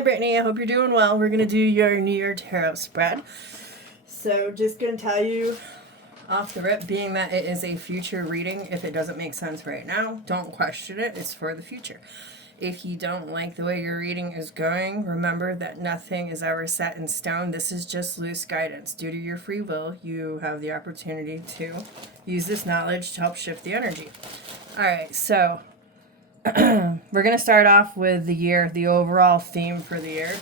Hi, Brittany. I hope you're doing well. We're going to do your New Year Tarot spread. So, just going to tell you off the rip, being that it is a future reading, if it doesn't make sense right now, don't question it. It's for the future. If you don't like the way your reading is going, remember that nothing is ever set in stone. This is just loose guidance. Due to your free will, you have the opportunity to use this knowledge to help shift the energy. All right, so we're going to start off with the year, the overall theme for the year.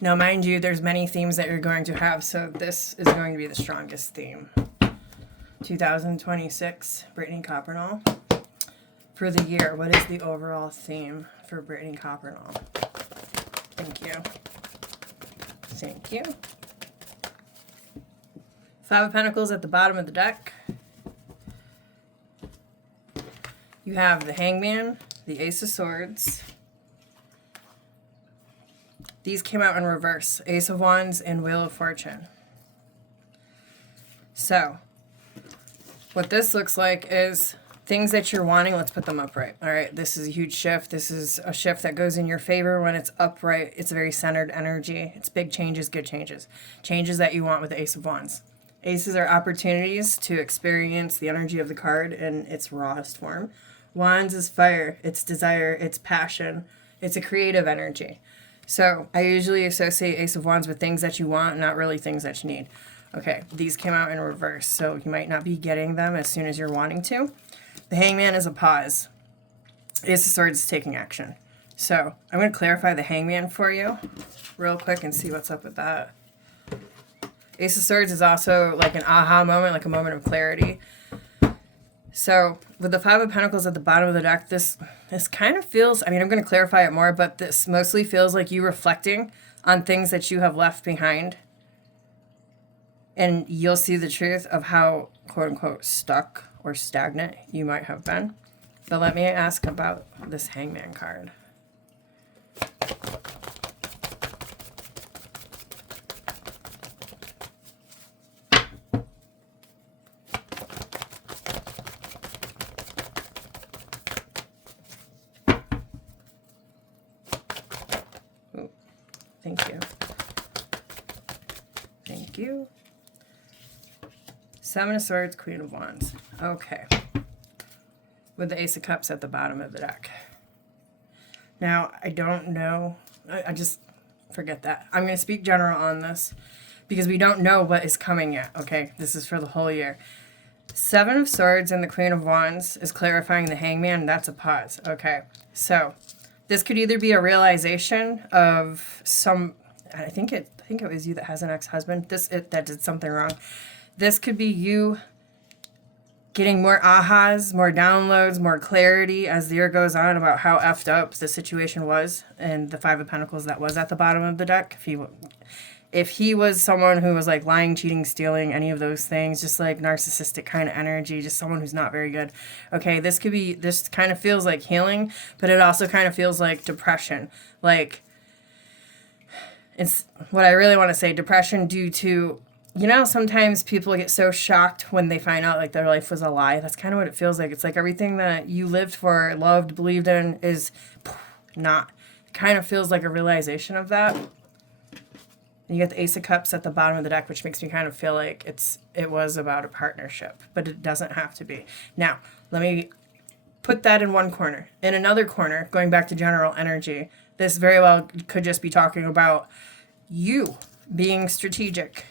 Now, mind you, there's many themes that you're going to have, so this is going to be the strongest theme. 2026, Brittany Copernall. For the year, what is the overall theme for Brittany Copernall? Thank you. Thank you. Five of Pentacles at the bottom of the deck. You have the Hangman, the Ace of Swords. These came out in reverse. Ace of Wands and Wheel of Fortune. So, what this looks like is things that you're wanting. Let's put them upright. All right, this is a huge shift. This is a shift that goes in your favor when it's upright. It's a very centered energy. It's big changes, good changes. Changes that you want with the Ace of Wands. Aces are opportunities to experience the energy of the card in its rawest form. Wands is fire. It's desire. It's passion. It's a creative energy. So I usually associate Ace of Wands with things that you want, not really things that you need. Okay, these came out in reverse, so you might not be getting them as soon as you're wanting to. The Hangman is a pause. Ace of Swords is taking action. So I'm going to clarify the Hangman for you real quick and see what's up with that. Ace of Swords is also like an aha moment, like a moment of clarity. So with the Five of Pentacles at the bottom of the deck, this kind of feels, I mean, I'm going to clarify it more, but this mostly feels like you reflecting on things that you have left behind. And you'll see the truth of how, quote unquote, stuck or stagnant you might have been. But let me ask about this Hangman card. Ooh, thank you. Thank you. Seven of Swords, Queen of Wands. Okay. With the Ace of Cups at the bottom of the deck. Now, I don't know. I just forget that. I'm going to speak general on this because we don't know what is coming yet, okay? This is for the whole year. Seven of Swords and the Queen of Wands is clarifying the Hangman. That's a pause, okay? So, this could either be a realization of some... I think it was you that has an ex-husband. That did something wrong. This could be you getting more ahas, more downloads, more clarity as the year goes on about how effed up the situation was, and the Five of Pentacles that was at the bottom of the deck. If he was someone who was like lying, cheating, stealing, any of those things, just like narcissistic kind of energy, just someone who's not very good. Okay, this kind of feels like healing, but it also kind of feels like depression. Like, it's what I really want to say, depression due to, you know, sometimes people get so shocked when they find out like their life was a lie. That's kind of what it feels like. It's like everything that you lived for, loved, believed in is not. It kind of feels like a realization of that. And you get the Ace of Cups at the bottom of the deck, which makes me kind of feel like it was about a partnership, but it doesn't have to be. Now, let me put that in one corner. In another corner, going back to general energy, this very well could just be talking about you being strategic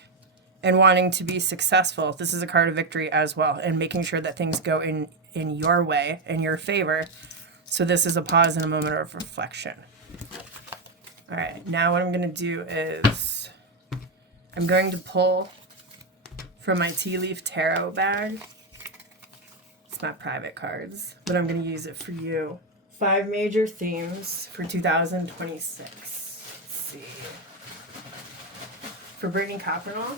and wanting to be successful. This is a card of victory as well, and making sure that things go in your way, in your favor. So this is a pause and a moment of reflection. All right, now what I'm going to do is I'm going to pull from my Tea Leaf Tarot bag. It's my private cards, but I'm going to use it for you. 5 major themes for 2026. Let's see. For Brittany Copernall.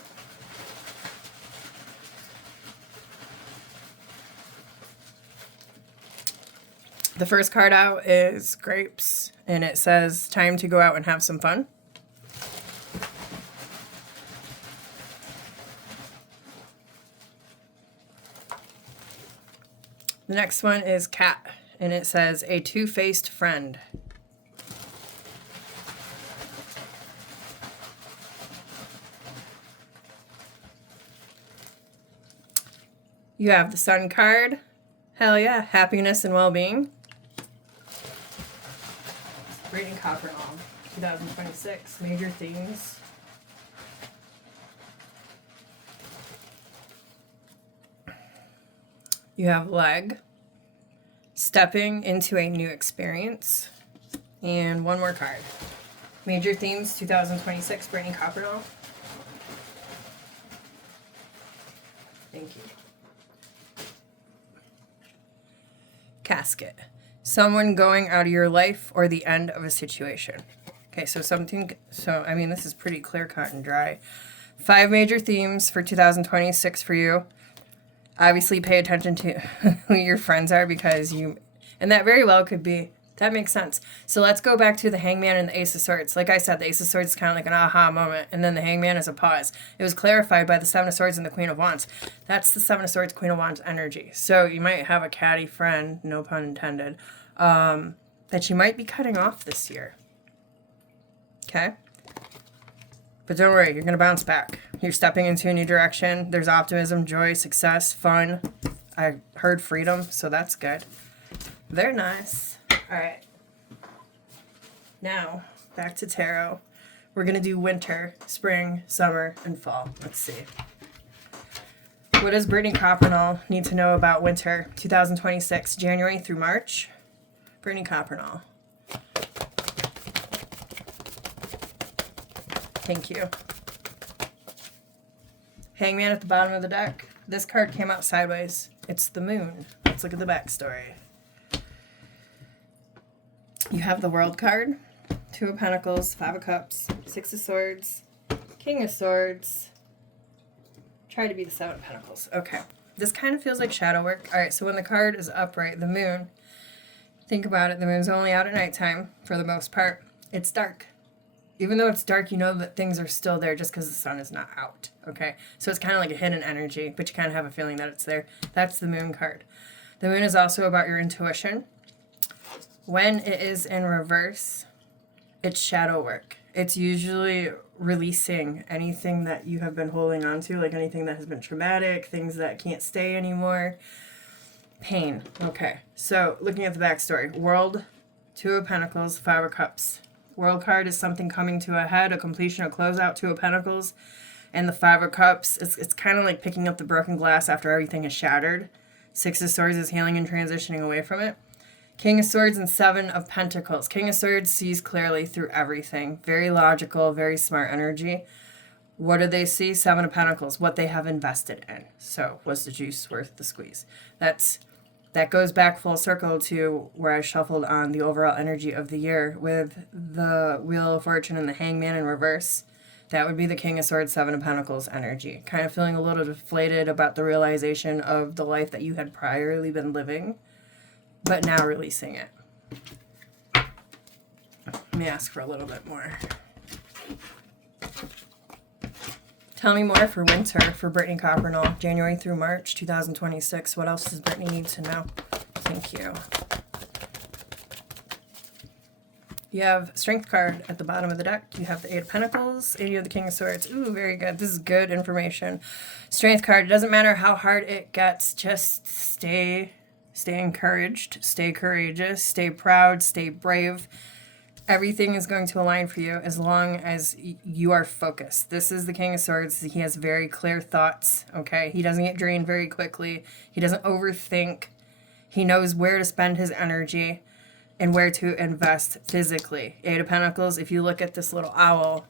The first card out is Grapes, and it says, time to go out and have some fun. The next one is Cat, and it says, a two-faced friend. You have the Sun card. Hell yeah, happiness and well-being. Braden Copperall, 2026, major themes. You have leg, stepping into a new experience, and one more card. Major themes, 2026, Brittany Copperall. Thank you. Casket. Someone going out of your life or the end of a situation. Okay, so I mean, this is pretty clear cut and dry. 5 major themes for 2026 for you. Obviously, pay attention to who your friends are and that very well could be, that makes sense. So let's go back to the Hangman and the Ace of Swords. Like I said, the Ace of Swords is kind of like an aha moment, and then the Hangman is a pause. It was clarified by the Seven of Swords and the Queen of Wands. That's the Seven of Swords, Queen of Wands energy. So you might have a catty friend, no pun intended, that you might be cutting off this year. Okay? But don't worry, you're going to bounce back. You're stepping into a new direction. There's optimism, joy, success, fun. I heard freedom, so that's good. Very nice. All right. Now, back to tarot. We're going to do winter, spring, summer, and fall. Let's see. What does Brittany Copperall need to know about winter 2026, January through March? Brittany Copperall. Thank you. Hangman at the bottom of the deck. This card came out sideways. It's the moon. Let's look at the backstory. You have the World card, 2 of Pentacles, 5 of Cups, 6 of Swords, King of Swords. Try to be the 7 of Pentacles. Okay. This kind of feels like shadow work. All right, so when the card is upright, the moon, think about it. The moon's only out at nighttime for the most part. It's dark. Even though it's dark, you know that things are still there just because the sun is not out, okay? So it's kind of like a hidden energy, but you kind of have a feeling that it's there. That's the moon card. The moon is also about your intuition. When it is in reverse, it's shadow work. It's usually releasing anything that you have been holding on to, like anything that has been traumatic, things that can't stay anymore. Pain. Okay, so looking at the backstory. World, 2 of Pentacles, 5 of Cups. World card is something coming to a head, a completion, a closeout, 2 of Pentacles. And the 5 of Cups, it's kind of like picking up the broken glass after everything is shattered. 6 of Swords is healing and transitioning away from it. King of Swords and 7 of Pentacles. King of Swords sees clearly through everything. Very logical, very smart energy. What do they see? 7 of Pentacles, what they have invested in. So was the juice worth the squeeze? That goes back full circle to where I shuffled on the overall energy of the year with the Wheel of Fortune and the Hangman in reverse. That would be the King of Swords, 7 of Pentacles energy. Kind of feeling a little deflated about the realization of the life that you had priorly been living, but now releasing it. Let me ask for a little bit more. Tell me more for winter for Brittany Copperall, January through March 2026. What else does Brittany need to know? Thank you. You have Strength card at the bottom of the deck. You have the 8 of Pentacles, and you have the King of Swords. Ooh, very good. This is good information. Strength card. It doesn't matter how hard it gets. Just stay encouraged, stay courageous, stay proud, stay brave. Everything is going to align for you as long as you are focused. This is the King of Swords. He has very clear thoughts, okay? He doesn't get drained very quickly. He doesn't overthink. He knows where to spend his energy and where to invest physically. 8 of Pentacles, if you look at this little owl,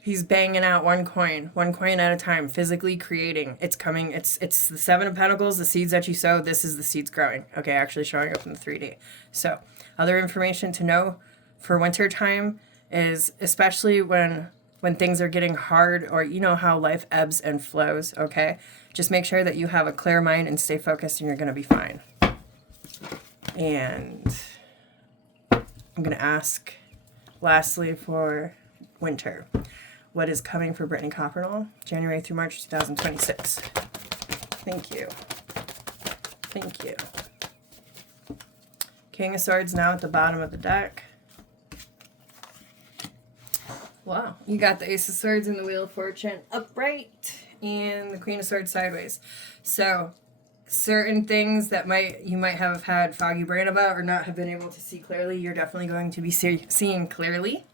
he's banging out one coin at a time, physically creating. It's coming. It's the 7 of Pentacles, the seeds that you sow. This is the seeds growing, okay? Actually showing up in the 3D. So other information to know for winter time is, especially when things are getting hard, or you know how life ebbs and flows, okay? Just make sure that you have a clear mind and stay focused, and you're going to be fine. And I'm going to ask lastly for winter. What is coming for Brittany Copperall, January through March 2026? Thank you. Thank you. King of Swords now at the bottom of the deck. Wow, you got the Ace of Swords and the Wheel of Fortune upright. and the Queen of Swords sideways. So certain things that you might have had foggy brain about or not have been able to see clearly, you're definitely going to be seeing clearly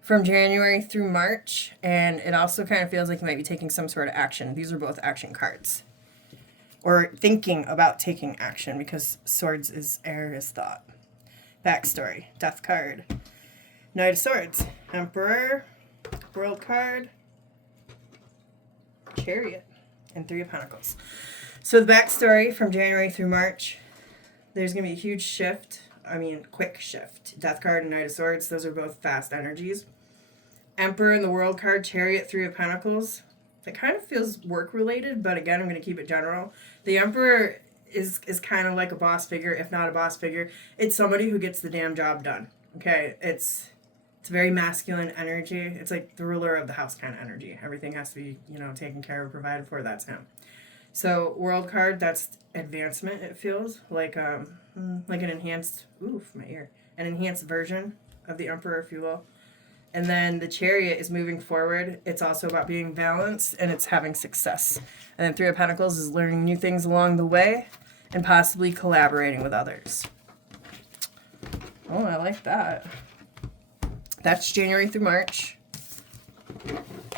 from January through March. And it also kind of feels like you might be taking some sort of action. These are both action cards. Or thinking about taking action, because Swords is air, is thought. Backstory, Death card. Knight of Swords, Emperor, World card, Chariot, and Three of Pentacles. So the backstory from January through March, there's going to be a huge shift. I mean, quick shift. Death card and Knight of Swords, those are both fast energies. Emperor and the World card, Chariot, Three of Pentacles. It kind of feels work-related, but again, I'm going to keep it general. The Emperor is kind of like a boss figure, if not a boss figure. It's somebody who gets the damn job done. Okay, it's very masculine energy. It's like the ruler of the house kind of energy. Everything has to be, taken care of, provided for. That's him. So World card, that's advancement. It feels like an enhanced, an enhanced version of the Emperor, if you will. And then the Chariot is moving forward. It's also about being balanced, and it's having success. And then Three of Pentacles is learning new things along the way and possibly collaborating with others. Oh, I like that. That's January through March.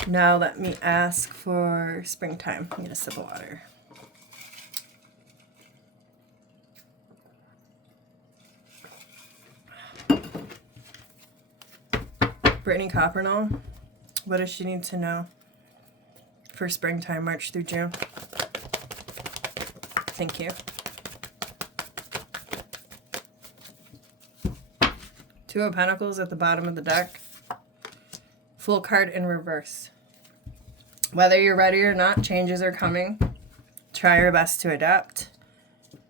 Now let me ask for springtime. I need a sip of water. Brittany Coppernall, what does she need to know for springtime, March through June? Thank you. Two of Pentacles at the bottom of the deck. Fool card in reverse. Whether you're ready or not, changes are coming. Try your best to adapt.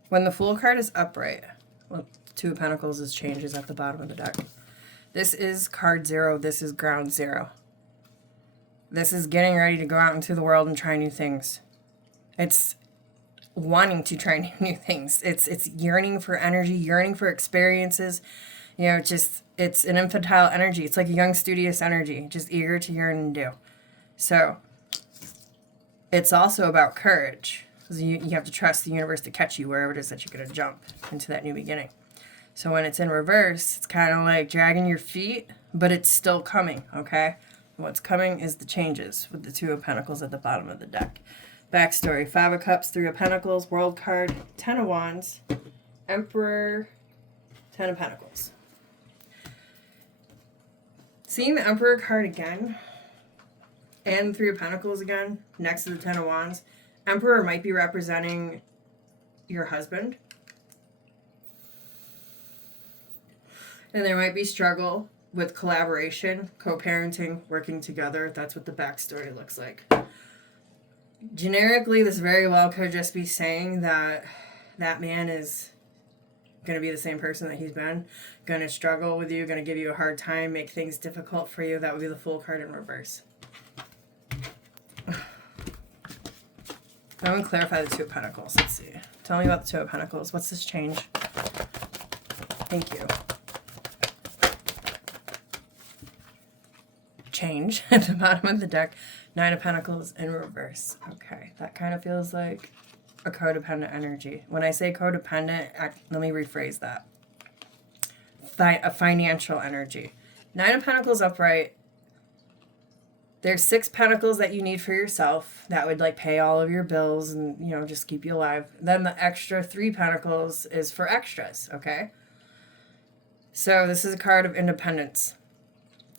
When the Fool card is upright, well, Two of Pentacles is changes at the bottom of the deck. This is card 0. This is ground 0. This is getting ready to go out into the world and try new things. It's wanting to try new things. It's yearning for energy, yearning for experiences. It's an infantile energy. It's like a young, studious energy, just eager to yearn and do. So it's also about courage. You have to trust the universe to catch you wherever it is that you're going to jump into that new beginning. So when it's in reverse, it's kind of like dragging your feet, but it's still coming, okay? What's coming is the changes with the Two of Pentacles at the bottom of the deck. Backstory, Five of Cups, Three of Pentacles, World card, Ten of Wands, Emperor, Ten of Pentacles. Seeing the Emperor card again, and Three of Pentacles again, next to the Ten of Wands, Emperor might be representing your husband. And there might be struggle with collaboration, co-parenting, working together. That's what the backstory looks like. Generically, this very well could just be saying that that man is going to be the same person that he's been, going to struggle with you, going to give you a hard time, make things difficult for you. That would be the Fool card in reverse. I'm going to clarify the Two of Pentacles. Let's see. Tell me about the Two of Pentacles. What's this change? Thank you. Change at the bottom of the deck. Nine of Pentacles in reverse. Okay, that kind of feels like a codependent energy. When I say codependent, let me rephrase that. A financial energy. Nine of Pentacles upright. There's 6 pentacles that you need for yourself that would like pay all of your bills and just keep you alive. Then the extra 3 pentacles is for extras, okay? So this is a card of independence.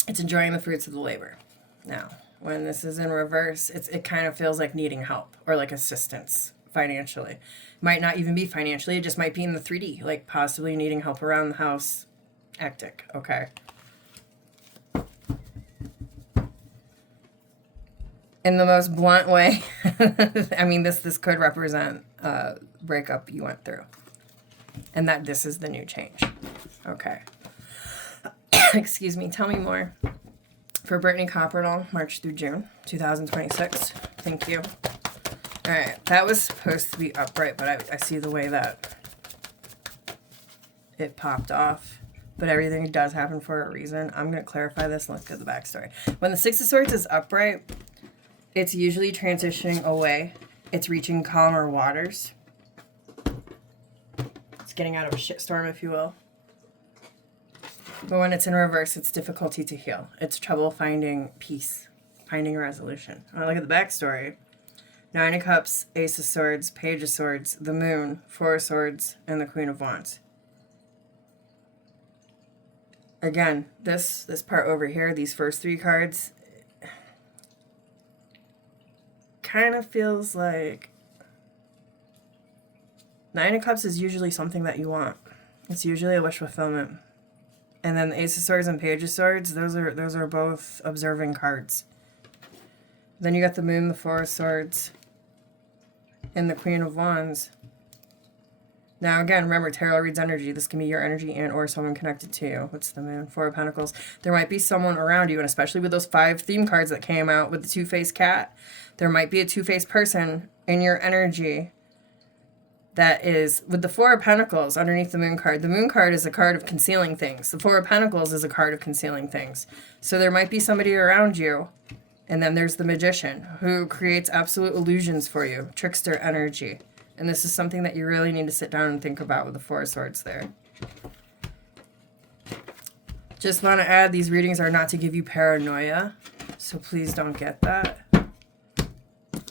It's enjoying the fruits of the labor. Now, when this is in reverse, it kind of feels like needing help or like assistance financially. Might not even be financially, it just might be in the 3D, like possibly needing help around the house. Hectic, okay? In the most blunt way, I mean, this could represent a breakup you went through. And that this is the new change. Okay. Excuse me, tell me more. For Brittany Coppernall, March through June, 2026. Thank you. Alright, that was supposed to be upright, but I see the way that it popped off. But everything does happen for a reason. I'm going to clarify this and let's go to the backstory. When the Six of Swords is upright, It's usually transitioning away. It's reaching calmer waters. It's getting out of a shitstorm, if you will. But when it's in reverse, it's difficulty to heal. It's trouble finding peace, finding a resolution. When I look at the backstory, Nine of Cups, Ace of Swords, Page of Swords, the Moon, Four of Swords, and the Queen of Wands. Again, this part over here, these first three cards, kind of feels like Nine of Cups is usually something that you want. It's usually a wish fulfillment. And then the Ace of Swords and Page of Swords, those are both observing cards. Then you got the Moon, the Four of Swords, and the Queen of Wands. Now again, remember, tarot reads energy. This can be your energy and or someone connected to you. What's the Moon? Four of Pentacles. There might be someone around you, and especially with those 5 theme cards that came out with the two-faced cat, there might be a two-faced person in your energy that is, with the Four of Pentacles underneath the Moon card. The Moon card is a card of concealing things. The Four of Pentacles is a card of concealing things. So there might be somebody around you. And then there's the Magician, who creates absolute illusions for you. Trickster energy. And this is something that you really need to sit down and think about with the Four of Swords there. Just want to add, these readings are not to give you paranoia. So please don't get that.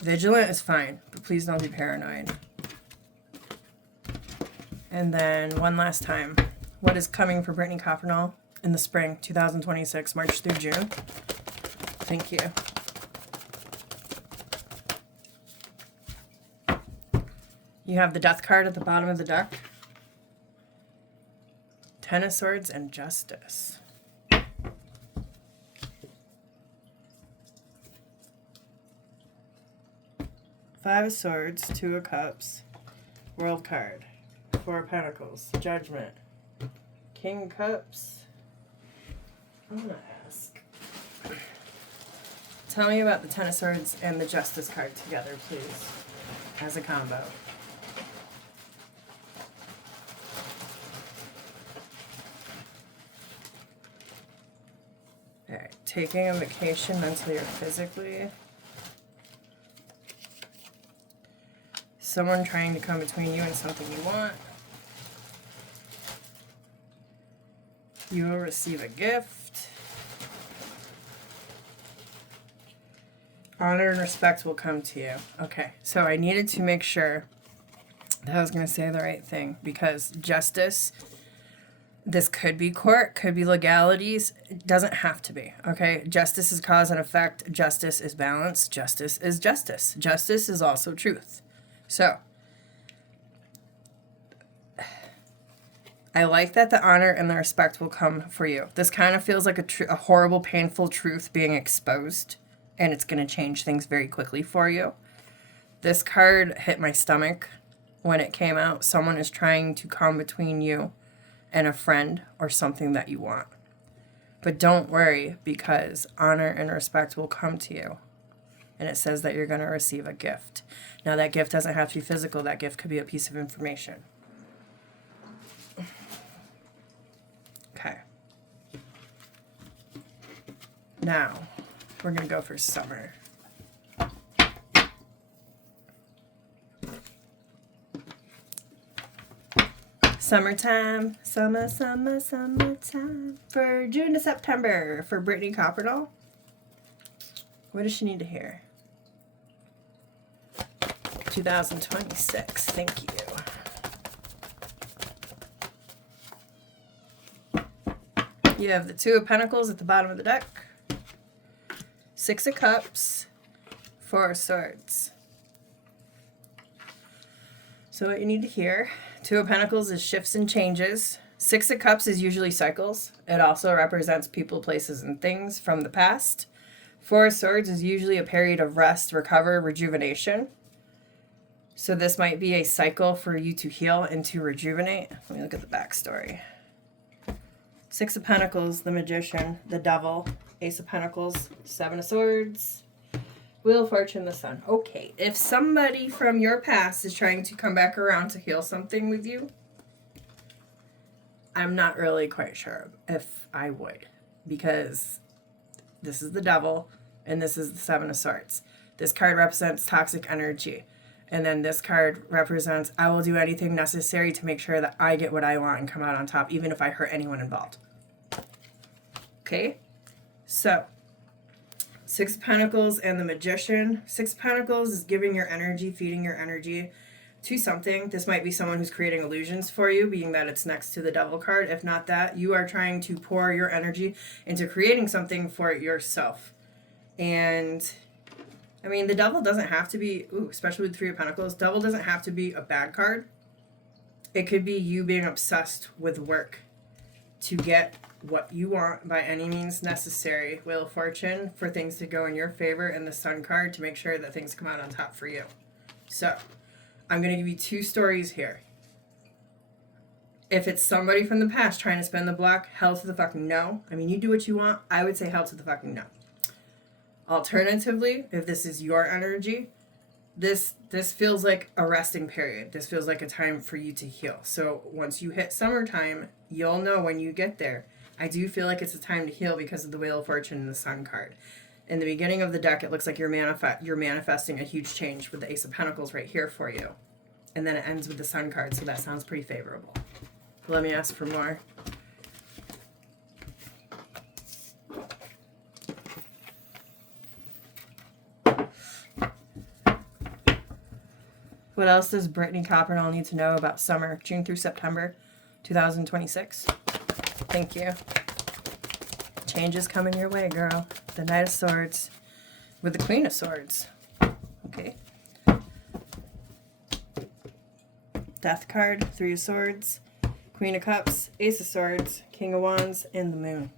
Vigilant is fine, but please don't be paranoid. And then one last time, what is coming for Brittany Copernall in the spring 2026, March through June? Thank you. You have the Death card at the bottom of the deck. Ten of Swords and Justice. Five of Swords, Two of Cups, World card. Four of Pentacles, Judgment, King of Cups. I'm going to ask. Tell me about the Ten of Swords and the Justice card together, please, as a combo. Alright, taking a vacation mentally or physically. Someone trying to come between you and something you want. You will receive a gift. Honor and respect will come to you. Okay, so I needed to make sure that I was going to say the right thing, because justice, this could be court, could be legalities. It doesn't have to be, okay? Justice is cause and effect. Justice is balance. Justice is justice. Justice is also truth. So, I like that the honor and the respect will come for you. This kind of feels like a horrible, painful truth being exposed, and it's going to change things very quickly for you. This card hit my stomach when it came out. Someone is trying to come between you and a friend or something that you want. But don't worry, because honor and respect will come to you. And it says that you're going to receive a gift. Now, that gift doesn't have to be physical. That gift could be a piece of information. Okay. Now, we're going to go for summer. Summertime. Summertime. For June to September, for Brittany Copernall. What does she need to hear? 2026. Thank you. You have the Two of Pentacles at the bottom of the deck. Six of Cups. Four of Swords. So what you need to hear, Two of Pentacles is shifts and changes. Six of Cups is usually cycles. It also represents people, places, and things from the past. Four of Swords is usually a period of rest, recover, rejuvenation. So this might be a cycle for you to heal and to rejuvenate. Let me look at the backstory. Six of Pentacles, the Magician, the Devil, Ace of Pentacles, Seven of Swords, Wheel of Fortune, the Sun. Okay, if somebody from your past is trying to come back around to heal something with you, I'm not really quite sure if I would, because this is the Devil and this is the Seven of Swords. This card represents toxic energy. And then this card represents, I will do anything necessary to make sure that I get what I want and come out on top, even if I hurt anyone involved. Okay? So, Six of Pentacles and the Magician. Six of Pentacles is giving your energy, feeding your energy to something. This might be someone who's creating illusions for you, being that it's next to the Devil card. If not that, you are trying to pour your energy into creating something for yourself. And I mean, the Devil doesn't have to be, especially with Three of Pentacles, Devil doesn't have to be a bad card. It could be you being obsessed with work to get what you want by any means necessary. Wheel of Fortune, for things to go in your favor, and the Sun card to make sure that things come out on top for you. So, I'm going to give you two stories here. If it's somebody from the past trying to spin the block, hell to the fucking no. I mean, you do what you want. I would say hell to the fucking no. Alternatively, if this is your energy, this feels like a resting period. This feels like a time for you to heal. So once you hit summertime, you'll know when you get there. I do feel like it's a time to heal because of the Wheel of Fortune and the Sun card. In the beginning of the deck, it looks like you're manifesting a huge change with the Ace of Pentacles right here for you. And then it ends with the Sun card, so that sounds pretty favorable. Let me ask for more. What else does Brittany Copernall need to know about summer, June through September 2026? Thank you. Change is coming your way, girl. The Knight of Swords with the Queen of Swords. Okay. Death card, Three of Swords, Queen of Cups, Ace of Swords, King of Wands, and the Moon.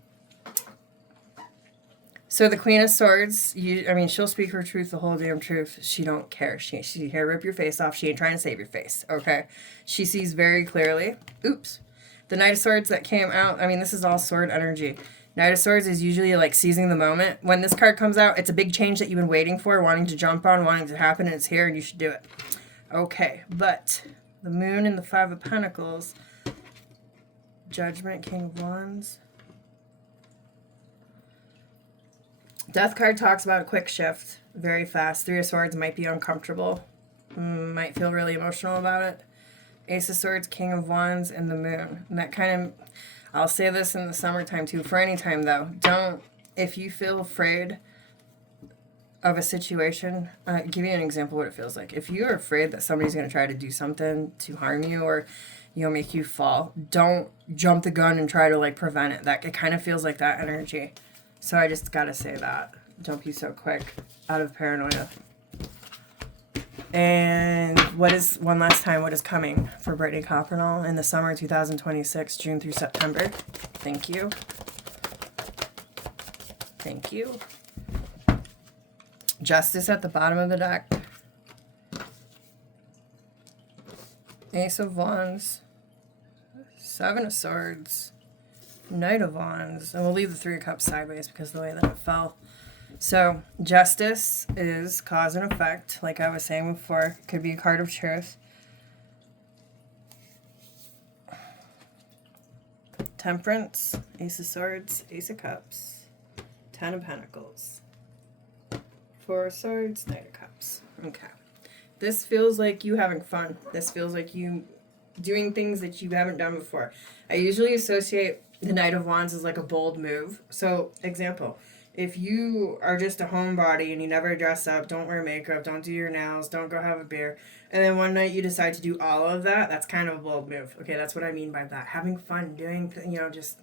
So the Queen of Swords, she'll speak her truth, the whole damn truth. She don't care. She here rip your face off. She ain't trying to save your face, okay? She sees very clearly. Oops. The Knight of Swords that came out, this is all sword energy. Knight of Swords is usually like seizing the moment. When this card comes out, it's a big change that you've been waiting for, wanting to jump on, wanting to happen, and it's here, and you should do it. Okay, but the Moon and the Five of Pentacles, Judgment, King of Wands. Death card talks about a quick shift, very fast. Three of Swords might be uncomfortable, might feel really emotional about it. Ace of Swords, King of Wands, and the Moon. And that kind of, I'll say this in the summertime too, for any time though, if you feel afraid of a situation, give you an example of what it feels like. If you're afraid that somebody's going to try to do something to harm you or make you fall, don't jump the gun and try to like prevent it. It kind of feels like that energy. So I just gotta say that. Don't be so quick out of paranoia. And one last time, what is coming for Brittany Copernall in the summer 2026, June through September? Thank you. Thank you. Justice at the bottom of the deck. Ace of Wands. Seven of Swords. Knight of Wands. And we'll leave the Three of Cups sideways because of the way that it fell. So, Justice is cause and effect, like I was saying before. Could be a card of truth. Temperance, Ace of Swords, Ace of Cups, Ten of Pentacles, Four of Swords, Knight of Cups. Okay. This feels like you having fun. This feels like you doing things that you haven't done before. I usually associate the Knight of Wands as like a bold move. So, example, if you are just a homebody and you never dress up, don't wear makeup, don't do your nails, don't go have a beer, and then one night you decide to do all of that, that's kind of a bold move. Okay, that's what I mean by that. Having fun, doing, just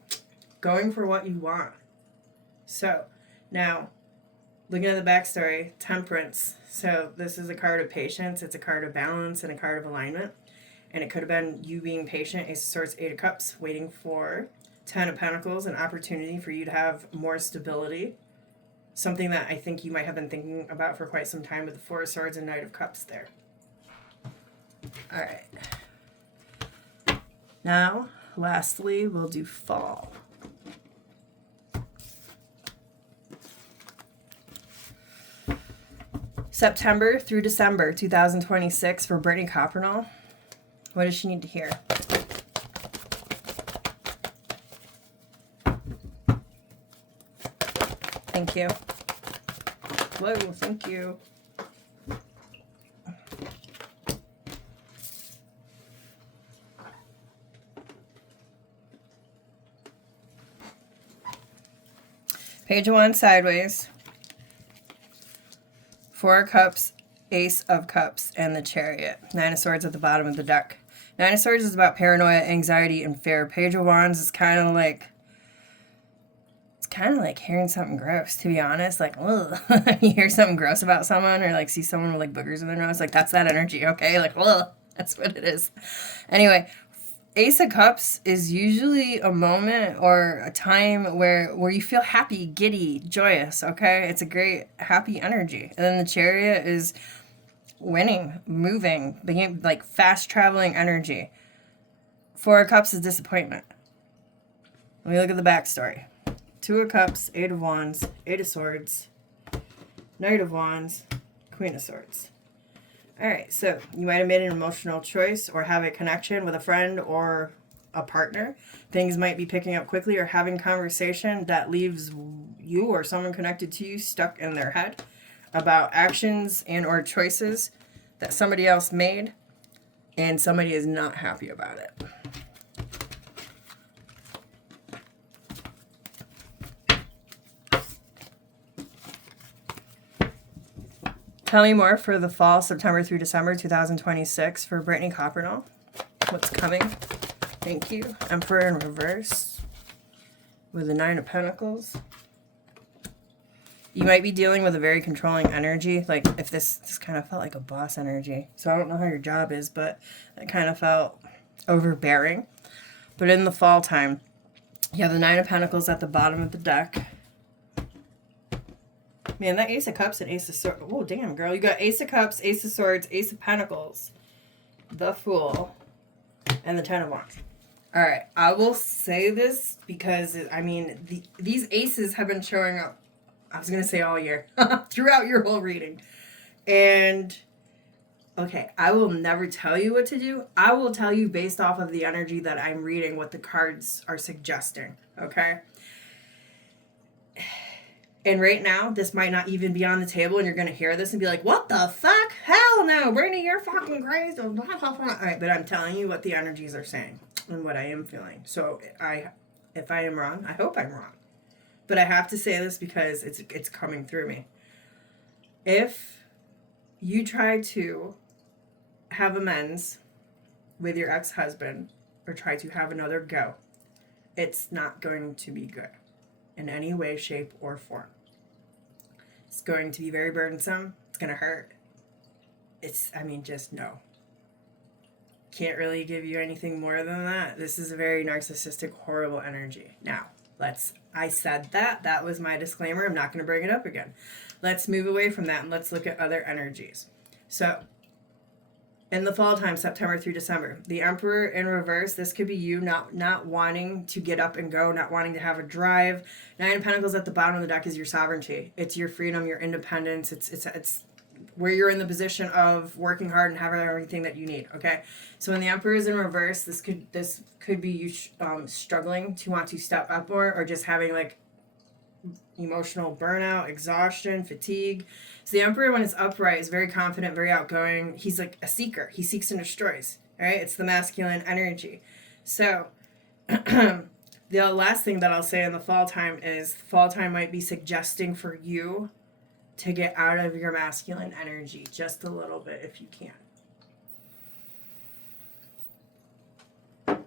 going for what you want. So, now, looking at the backstory, Temperance. So, this is a card of patience, it's a card of balance, and a card of alignment. And it could have been you being patient, Ace of Swords, Eight of Cups, waiting for Ten of Pentacles, an opportunity for you to have more stability. Something that I think you might have been thinking about for quite some time with the Four of Swords and Knight of Cups there. Alright. Now, lastly, we'll do fall. September through December 2026 for Brittany Copernall. What does she need to hear? Thank you. Whoa, thank you. Page of Wands sideways. Four of Cups, Ace of Cups, and the Chariot. Nine of Swords at the bottom of the deck. Nine of Swords is about paranoia, anxiety, and fear. Page of Wands is kind of like, it's kind of like hearing something gross, to be honest. Like, ugh. You hear something gross about someone, or like see someone with like boogers in their nose. Like, that's that energy, okay? Like, ugh. That's what it is. Anyway, Ace of Cups is usually a moment or a time where you feel happy, giddy, joyous, okay? It's a great, happy energy. And then the Chariot is winning, moving, being like fast traveling energy. Four of Cups is disappointment. Let me look at the backstory. Two of Cups, Eight of Wands, Eight of Swords, Knight of Wands, Queen of Swords. All right, so you might have made an emotional choice or have a connection with a friend or a partner. Things might be picking up quickly or having conversation that leaves you or someone connected to you stuck in their head about actions and or choices that somebody else made, and somebody is not happy about it. Tell me more for the fall, September through December 2026 for Brittany Coppernall. What's coming? Thank you. Emperor in reverse with the Nine of Pentacles. You might be dealing with a very controlling energy. Like if this kind of felt like a boss energy. So I don't know how your job is, but it kind of felt overbearing. But in the fall time, you have the Nine of Pentacles at the bottom of the deck. Man, that Ace of Cups and Ace of Swords. Oh, damn, girl. You got Ace of Cups, Ace of Swords, Ace of Pentacles, the Fool, and the Ten of Wands. All right. I will say this because, I mean, these aces have been showing up, I was going to say all year, throughout your whole reading. And, okay, I will never tell you what to do. I will tell you based off of the energy that I'm reading what the cards are suggesting, okay? And right now, this might not even be on the table, and you're going to hear this and be like, what the fuck? Hell no, Brittany, you're fucking crazy. All right, but I'm telling you what the energies are saying and what I am feeling. So if I am wrong, I hope I'm wrong. But I have to say this because it's coming through me. If you try to have amends with your ex-husband or try to have another go, it's not going to be good in any way, shape, or form. It's going to be very burdensome. It's going to hurt. Just no. Can't really give you anything more than that. This is a very narcissistic, horrible energy. Now, I said that. That was my disclaimer. I'm not going to bring it up again. Let's move away from that and let's look at other energies. So, in the fall time, September through December, the Emperor in reverse, this could be you not wanting to get up and go, not wanting to have a drive. Nine of Pentacles at the bottom of the deck is your sovereignty. It's your freedom, your independence. It's where you're in the position of working hard and having everything that you need, okay? So when the Emperor is in reverse, this could be you struggling to want to step up more or just having like emotional burnout, exhaustion, fatigue. So the Emperor, when it's upright, is very confident, very outgoing. He's like a seeker. He seeks and destroys, right? It's the masculine energy. So the last thing that I'll say in the fall time is fall time might be suggesting for you to get out of your masculine energy just a little bit if you can. I'm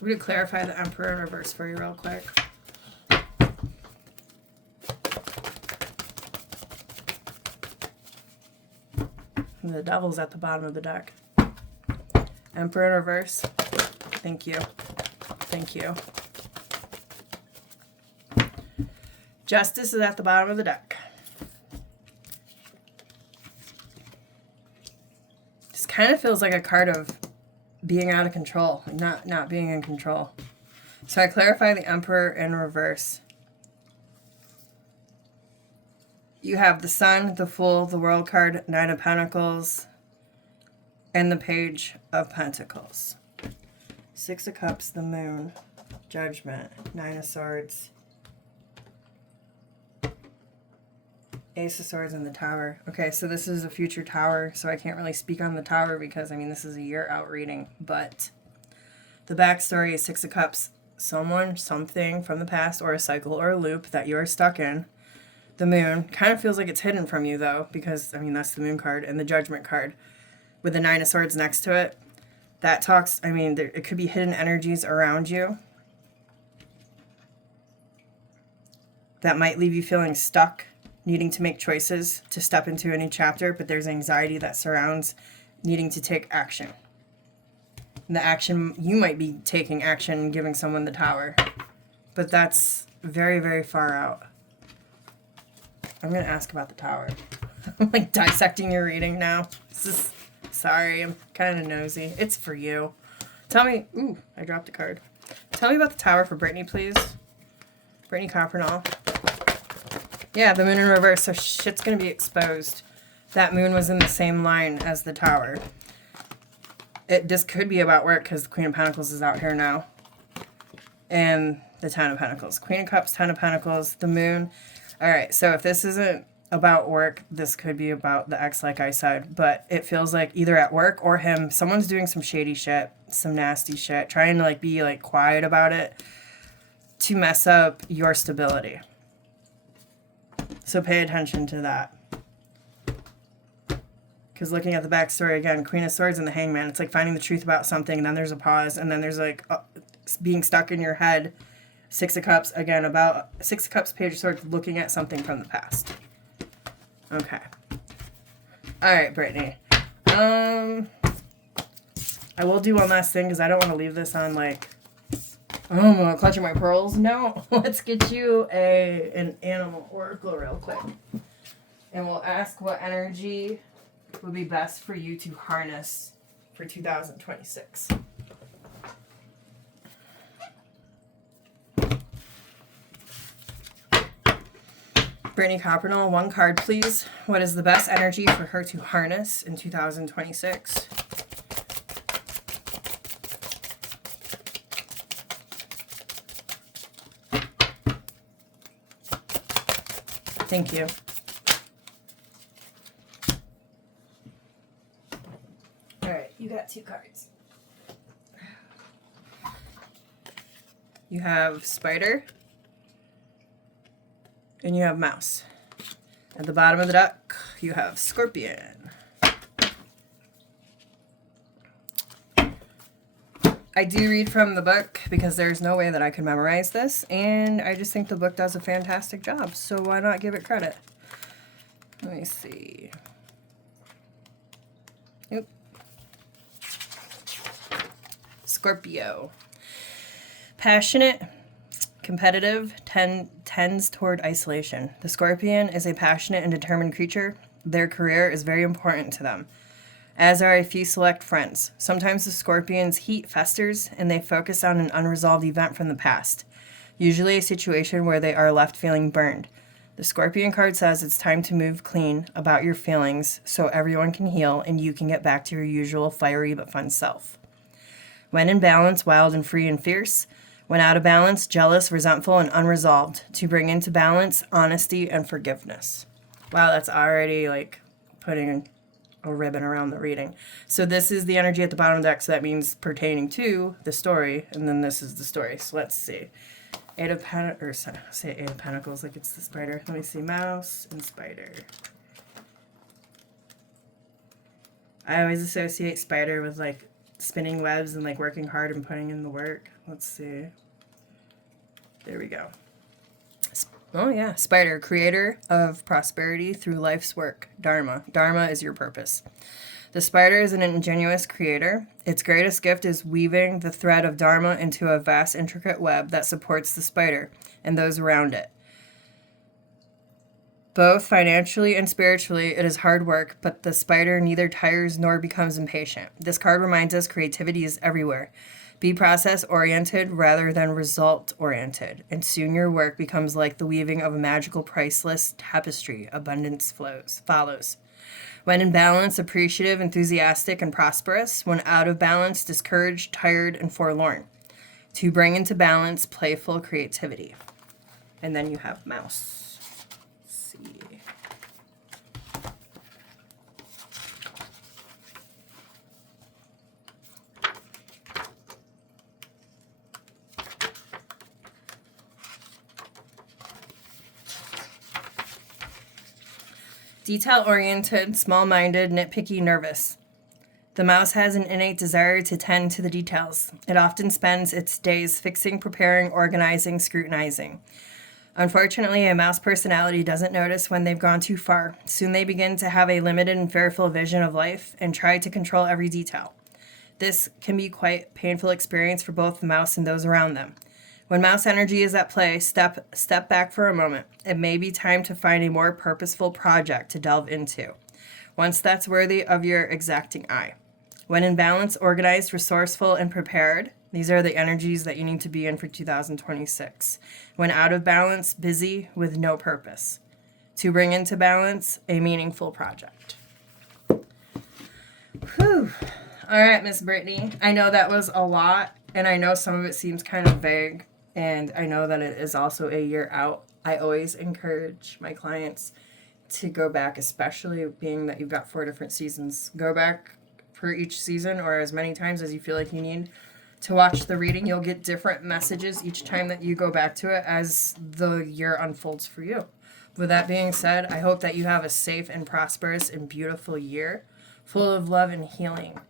going to clarify the Emperor in reverse for you real quick. And the Devil's at the bottom of the deck. Emperor in reverse. Thank you. Thank you. Justice is at the bottom of the deck. This kind of feels like a card of being out of control, not being in control. So I clarify the Emperor in reverse. You have the Sun, the Fool, the World card, Nine of Pentacles, and the Page of Pentacles. Six of Cups, the Moon, Judgment, Nine of Swords, Ace of Swords, and the Tower. Okay, so this is a future Tower, so I can't really speak on the Tower because, this is a year out reading, but the backstory is Six of Cups, someone, something from the past, or a cycle or a loop that you're stuck in. The Moon kind of feels like it's hidden from you, though, because, I mean, that's the Moon card, and the Judgment card with the Nine of Swords next to it. That talks, I mean, it could be hidden energies around you that might leave you feeling stuck, needing to make choices to step into a new chapter, but there's anxiety that surrounds needing to take action. And the action, you might be taking action, giving someone the Tower, but that's very, very far out. I'm going to ask about the Tower. I'm like dissecting your reading now. Sorry, I'm kind of nosy. It's for you. Tell me, ooh, I dropped a card. Tell me about the Tower for Brittany, please. Brittany Coppernall. Yeah, the Moon in reverse, so shit's going to be exposed. That Moon was in the same line as the Tower. This could be about work because the Queen of Pentacles is out here now. And the Ten of Pentacles. Queen of Cups, Ten of Pentacles, the Moon. All right, so if this isn't about work, this could be about the ex, like I said. But it feels like either at work or him, someone's doing some shady shit, some nasty shit, trying to like be like quiet about it to mess up your stability. So pay attention to that. Because looking at the backstory again, Queen of Swords and the Hangman, it's like finding the truth about something, and then there's a pause, and then there's like being stuck in your head. Six of Cups, again, about Six of Cups, Page of Swords, looking at something from the past. Okay. All right, Brittany. I will do one last thing because I don't want to leave this on like, oh, I'm clutching my pearls. No, let's get you an animal oracle real quick. And we'll ask what energy would be best for you to harness for 2026. Brittany Coppernall, one card, please. What is the best energy for her to harness in 2026? Thank you. All right, you got two cards. You have Spider. And you have Mouse. At the bottom of the deck, you have Scorpion. I do read from the book because there's no way that I could memorize this, and I just think the book does a fantastic job, so why not give it credit? Let me see. Oop. Scorpio. Passionate, competitive, tends toward isolation. The Scorpion is a passionate and determined creature. Their career is very important to them, as are a few select friends. Sometimes the Scorpion's heat festers and they focus on an unresolved event from the past, usually a situation where they are left feeling burned. The Scorpion card says it's time to move clean about your feelings so everyone can heal and you can get back to your usual fiery but fun self. When in balance, wild and free and fierce. When out of balance, jealous, resentful, and unresolved. To bring into balance, honesty and forgiveness. Wow, that's already like putting a ribbon around the reading. So this is the energy at the bottom of the deck, so that means pertaining to the story, and then this is the story. So let's see. Eight of Pentacles like it's the spider. Let me see. Mouse and spider. I always associate spider with like spinning webs and like working hard and putting in the work. Let's see. There we go. Oh yeah, Spider, creator of prosperity through life's work. Dharma. Dharma is your purpose. The spider is an ingenious creator. Its greatest gift is weaving the thread of Dharma into a vast, intricate web that supports the spider and those around it. Both financially and spiritually, it is hard work, but the spider neither tires nor becomes impatient. This card reminds us creativity is everywhere. Be process-oriented rather than result-oriented, and soon your work becomes like the weaving of a magical, priceless tapestry. Abundance follows. When in balance, appreciative, enthusiastic, and prosperous. When out of balance, discouraged, tired, and forlorn. To bring into balance, playful creativity. And then you have Mouse. Detail-oriented, small-minded, nitpicky, nervous. The mouse has an innate desire to tend to the details. It often spends its days fixing, preparing, organizing, scrutinizing. Unfortunately, a mouse personality doesn't notice when they've gone too far. Soon they begin to have a limited and fearful vision of life and try to control every detail. This can be quite a painful experience for both the mouse and those around them. When mouse energy is at play, step back for a moment. It may be time to find a more purposeful project to delve into, once that's worthy of your exacting eye. When in balance, organized, resourceful, and prepared, these are the energies that you need to be in for 2026. When out of balance, busy with no purpose. To bring into balance, a meaningful project. Whew. All right, Miss Brittany. I know that was a lot, and I know some of it seems kind of vague, and I know that it is also a year out. I always encourage my clients to go back, especially being that you've got 4 different seasons. Go back for each season or as many times as you feel like you need to watch the reading. You'll get different messages each time that you go back to it as the year unfolds for you. With that being said, I hope that you have a safe and prosperous and beautiful year full of love and healing.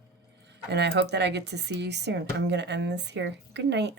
And I hope that I get to see you soon. I'm going to end this here. Good night.